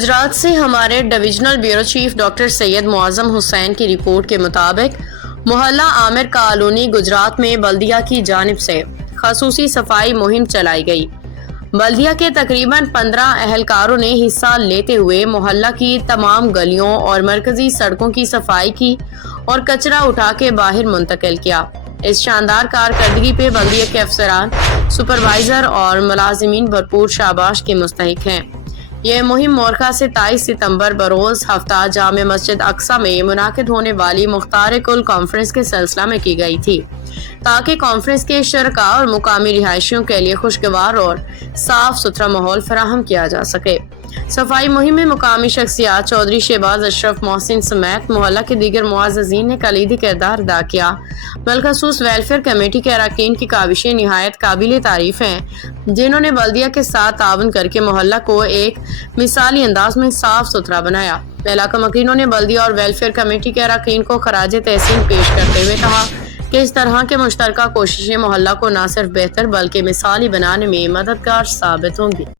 गुजरात से हमारे divisional bureau chief doctor Syed Muazzam Hussain की रिपोर्ट के मुताबिक मोहल्ला आमिर कॉलोनी गुजरात में बल्दिया की जानिब से खसूसी सफाई मुहिम चलाई गई। बल्दिया के तकरीबन 15 अहलकारों ने हिस्सा लेते हुए मोहल्ला की तमाम गलियों और मरकजी सड़कों की सफाई की और कचरा उठा के बाहर मुंतकिल किया। इस शानदार कारकर्दगी पे बल्दिया के अफसरान, सुपरवाइजर और मुलाजिमीन भरपूर शाबाश के मुस्तहिक हैं। यह मुहिम मोरखा से 23 सितंबर बरोज हफ्ता जामे मस्जिद अक्सा में मुनाकिद होने वाली मुख्तार कुल कॉन्फ्रेंस के सिलसिला में की गई थी, ताकि कॉन्फ्रेंस के शरका और मुकामी रिहायशियों के लिए खुशगवार और साफ सुथरा माहौल फराहम किया जा सके। सफाई मुहिम में मुकामी शख्सियात चौधरी शहबाज अशरफ मोहसिन समेत मोहल्ला के दीगर मुआज़्ज़ीन ने कलीदी किरदार अदा किया। बिलखसूस वेलफेयर कमेटी के अरकान की काविशें निहायत काबिल तारीफ हैं, जिन्होंने बल्दिया के साथ ताउन करके मोहल्ला को एक मिसाली अंदाज में साफ सुथरा बनाया। इलाका मकीनों ने बल्दिया और वेलफेयर कमेटी के अरकान को खराज तहसीन पेश करते हुए कहा कि इस तरह के मुश्तरका कोशिशें मोहल्ला को न सिर्फ बेहतर बल्कि मिसाली बनाने में मददगार साबित होंगी।